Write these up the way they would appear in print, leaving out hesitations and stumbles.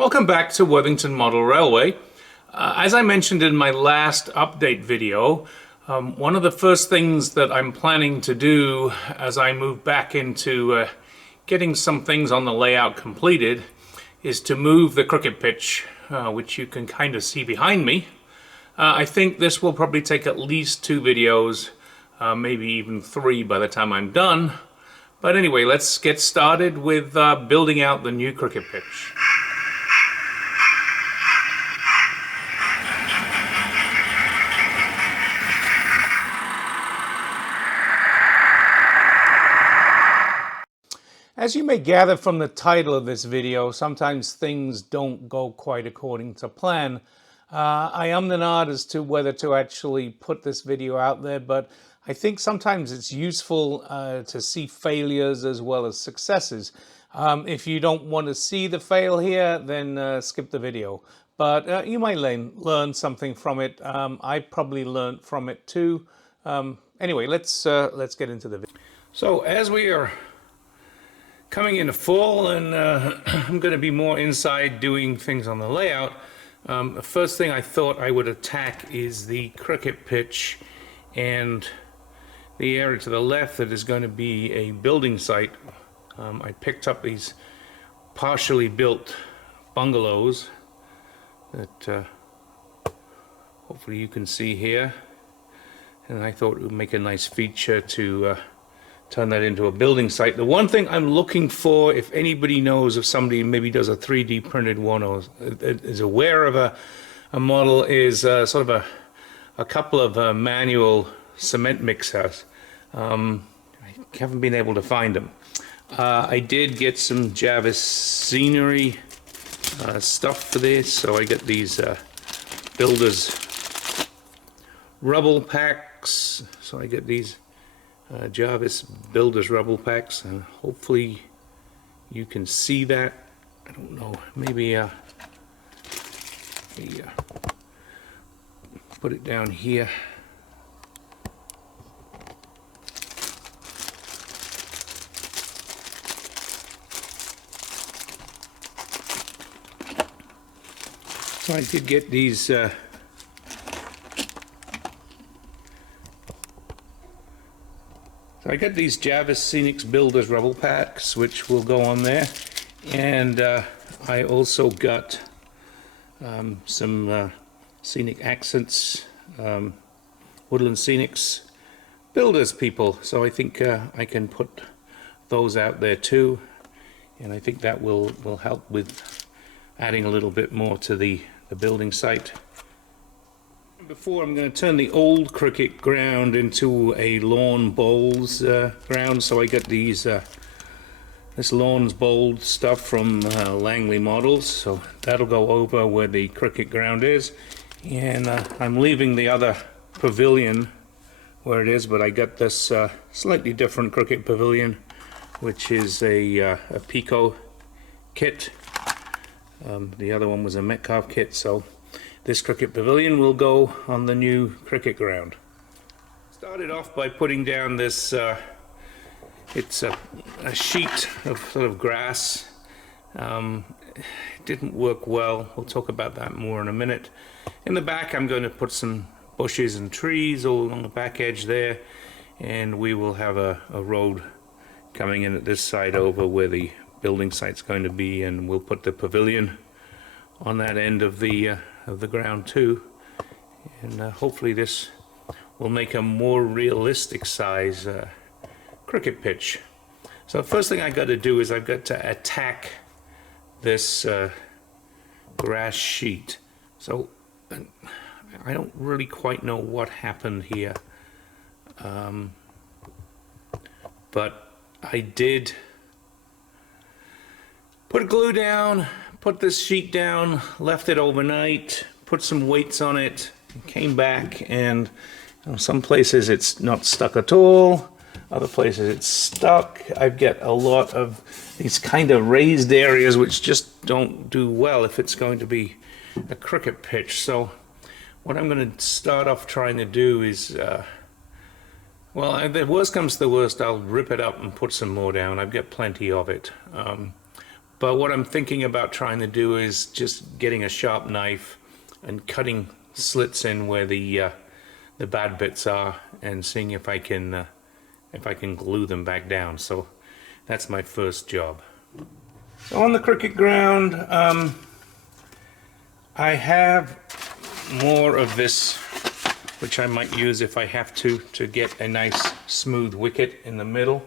Welcome back to Worthington Model Railway. As I mentioned in my last update video, one of the first things that I'm planning to do as I move back into getting some things on the layout completed is to move the cricket pitch, which you can kind of see behind me. I think this will probably take at least 2 videos, maybe even 3 by the time I'm done. But anyway, let's get started with building out the new cricket pitch. As you may gather from the title of this video, sometimes things don't go quite according to plan. I am and ahh'd as to whether to actually put this video out there, but I think sometimes it's useful to see failures as well as successes. If you don't want to see the fail here, then skip the video. But you might learn something from it. I probably learned from it too. Anyway, let's get into the video. So as we are coming into fall and I'm going to be more inside doing things on the layout, the first thing I thought I would attack is the cricket pitch and the area to the left that is going to be a building site. I picked up these partially built bungalows that hopefully you can see here, and I thought it would make a nice feature to turn that into a building site. The one thing I'm looking for, if anybody knows, if somebody maybe does a 3D printed one or is aware of a model, is sort of a couple of manual cement mixers. I haven't been able to find them. I did get some Jarvis scenery stuff for this, so I get these builders rubble packs. So I get these Jarvis builders rubble packs, and hopefully you can see that. I don't know, maybe put it down here. So I did get these so I got these Jarvis Scenics Builders rubble packs, which will go on there, and I also got some Scenic Accents, Woodland Scenics Builders people, so I think I can put those out there too, and I think that will help with adding a little bit more to the building site. Before, I'm going to turn the old cricket ground into a lawn bowls ground, so I got these this lawns bowls stuff from Langley Models, so that'll go over where the cricket ground is, and I'm leaving the other pavilion where it is, but I got this slightly different cricket pavilion, which is a Pico kit. The other one was a Metcalf kit, so this cricket pavilion will go on the new cricket ground. Started off by putting down this, it's a sheet of sort of grass. It didn't work well. We'll talk about that more in a minute. In the back, I'm going to put some bushes and trees all along the back edge there, and we will have a road coming in at this side over where the building site's going to be, and we'll put the pavilion on that end of the ground too, and hopefully this will make a more realistic size cricket pitch. So the first thing I got to do is I've got to attack this grass sheet. So I don't really quite know what happened here, but I did put glue down, put this sheet down, left it overnight, put some weights on it, came back, and some places it's not stuck at all, other places it's stuck. I've got a lot of these kind of raised areas which just don't do well if it's going to be a cricket pitch. So what I'm going to start off trying to do is, well, if the worst comes to the worst, I'll rip it up and put some more down. I've got plenty of it. But what I'm thinking about trying to do is just getting a sharp knife and cutting slits in where the bad bits are, and seeing if I can glue them back down. So that's my first job. So on the cricket ground, I have more of this, which I might use if I have to get a nice smooth wicket in the middle.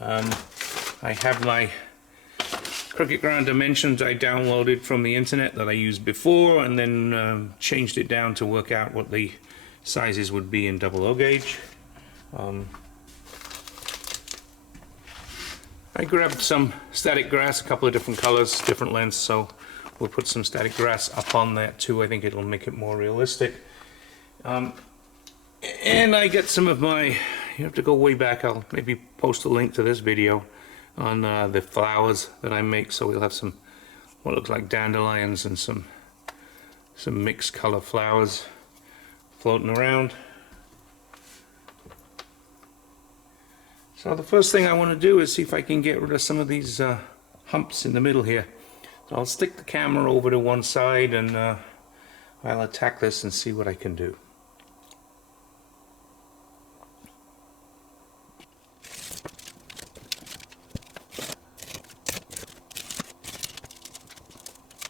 I have my cricket ground dimensions I downloaded from the internet that I used before, and then changed it down to work out what the sizes would be in 00 gauge. I grabbed some static grass, a couple of different colors, different lengths, so we'll put some static grass up on that too. I think it'll make it more realistic. And I get some of my, you have to go way back, I'll maybe post a link to this video on the flowers that I make, so we'll have some what looks like dandelions and some mixed color flowers floating around. So the first thing I want to do is see if I can get rid of some of these humps in the middle here. So I'll stick the camera over to one side and I'll attack this and see what I can do.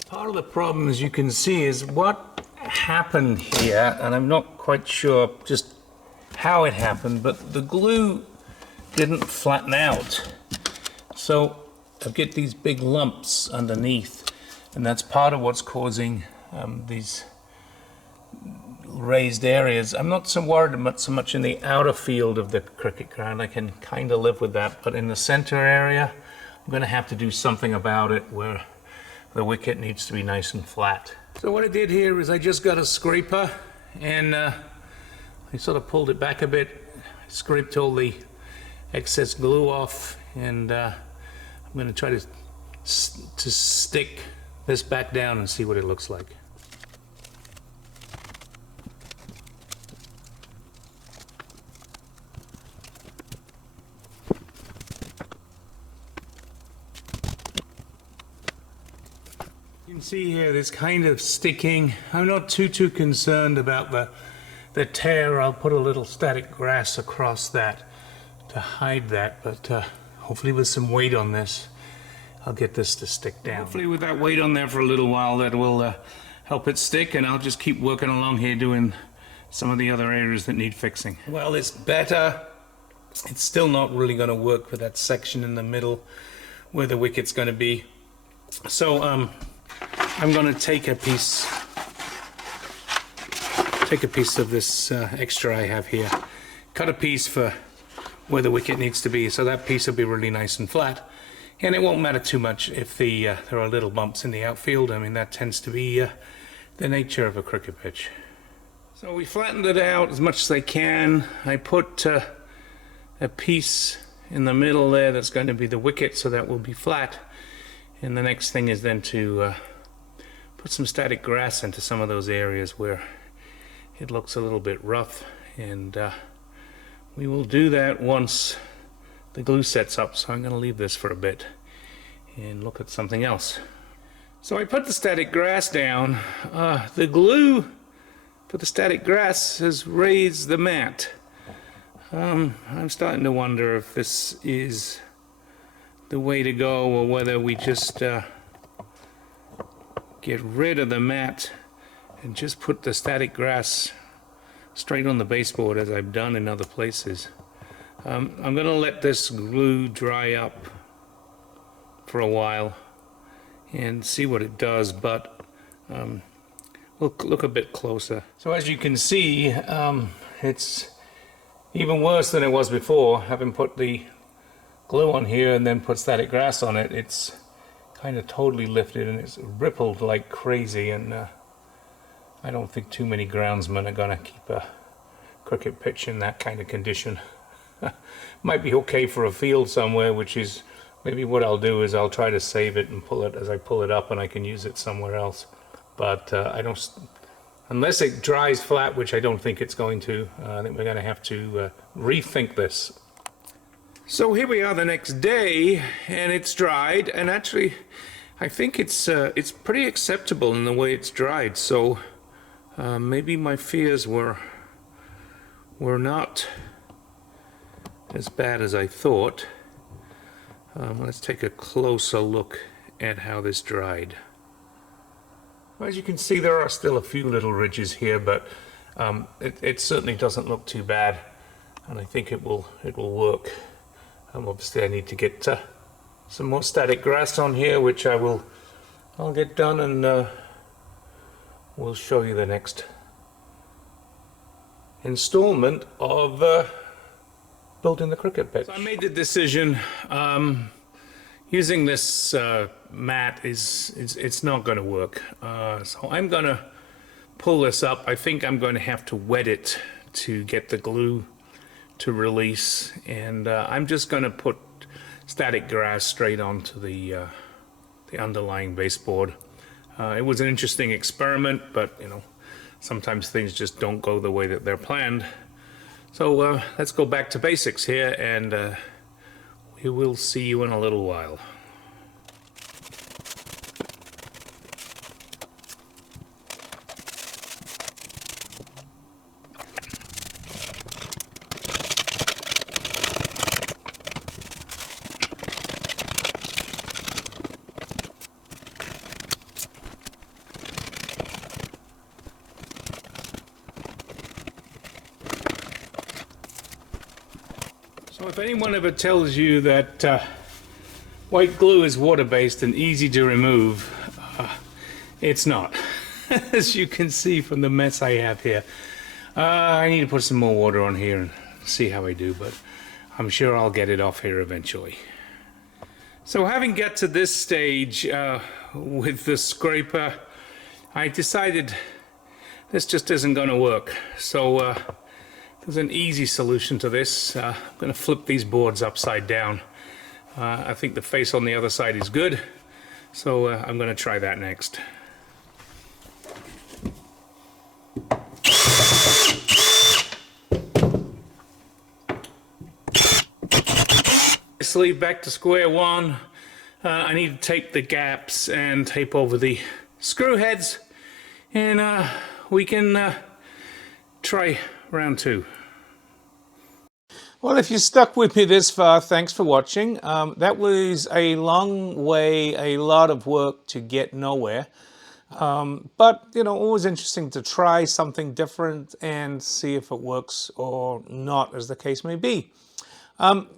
Part of the problem, as you can see, is what happened here, and I'm not quite sure just how it happened, but the glue didn't flatten out. So I get these big lumps underneath, and that's part of what's causing these raised areas. I'm not so worried about so much in the outer field of the cricket ground. I can kind of live with that, but in the center area, I'm going to have to do something about it where the wicket needs to be nice and flat. So what I did here is I just got a scraper and I sort of pulled it back a bit, scraped all the excess glue off, and I'm going to try to stick this back down and see what it looks like. You can see here there's kind of sticking. I'm not too concerned about the tear. I'll put a little static grass across that to hide that, but hopefully with some weight on this I'll get this to stick down. Hopefully with that weight on there for a little while that will help it stick, and I'll just keep working along here doing some of the other areas that need fixing. Well, it's better. It's still not really going to work for that section in the middle where the wicket's going to be. So I'm going to take a piece of this extra I have here, cut a piece for where the wicket needs to be, so that piece will be really nice and flat, and it won't matter too much if there are little bumps in the outfield. I mean, that tends to be the nature of a cricket pitch. So we flattened it out as much as I can. I put a piece in the middle there that's going to be the wicket, so that will be flat, and the next thing is then to put some static grass into some of those areas where it looks a little bit rough, and we will do that once the glue sets up. So I'm going to leave this for a bit and look at something else. So I put the static grass down. The glue for the static grass has raised the mat. I'm starting to wonder if this is the way to go, or whether we just get rid of the mat and just put the static grass straight on the baseboard as I've done in other places. I'm going to let this glue dry up for a while and see what it does, but we'll look a bit closer. So as you can see, it's even worse than it was before. Having put the glue on here and then put static grass on it, it's kind of totally lifted and it's rippled like crazy, and I don't think too many groundsmen are going to keep a cricket pitch in that kind of condition. Might be okay for a field somewhere, which is maybe what I'll do is I'll try to save it and pull it as I pull it up, and I can use it somewhere else. But I don't, unless it dries flat, which I don't think it's going to. I think we're going to have to rethink this. So here we are the next day, and it's dried, and actually I think it's pretty acceptable in the way it's dried. So maybe my fears were not as bad as I thought. Let's take a closer look at how this dried. As you can see, there are still a few little ridges here, but it certainly doesn't look too bad, and I think it will work. Obviously I need to get some more static grass on here, which I'll get done, and we'll show you the next installment of building the cricket pitch. So I made the decision, using this mat it's not going to work. So I'm going to pull this up. I think I'm going to have to wet it to get the glue to release, and I'm just going to put static grass straight onto the underlying baseboard. It was an interesting experiment, but you know, sometimes things just don't go the way that they're planned. So let's go back to basics here, and we will see you in a little while. So if anyone ever tells you that white glue is water-based and easy to remove, it's not. As you can see from the mess I have here. I need to put some more water on here and see how I do, but I'm sure I'll get it off here eventually. So having got to this stage with the scraper, I decided this just isn't going to work. So there's an easy solution to this. I'm going to flip these boards upside down. I think the face on the other side is good, so I'm going to try that next. Sleeve back to square one. I need to tape the gaps and tape over the screw heads, and we can try round two. Well, if you stuck with me this far, thanks for watching. That was a long way, a lot of work to get nowhere. But, you know, always interesting to try something different and see if it works or not, as the case may be.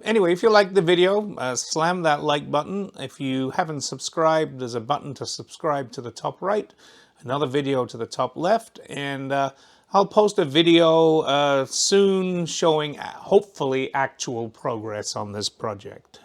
Anyway, if you liked the video, slam that like button. If you haven't subscribed, there's a button to subscribe to the top right, another video to the top left, and I'll post a video soon showing hopefully actual progress on this project.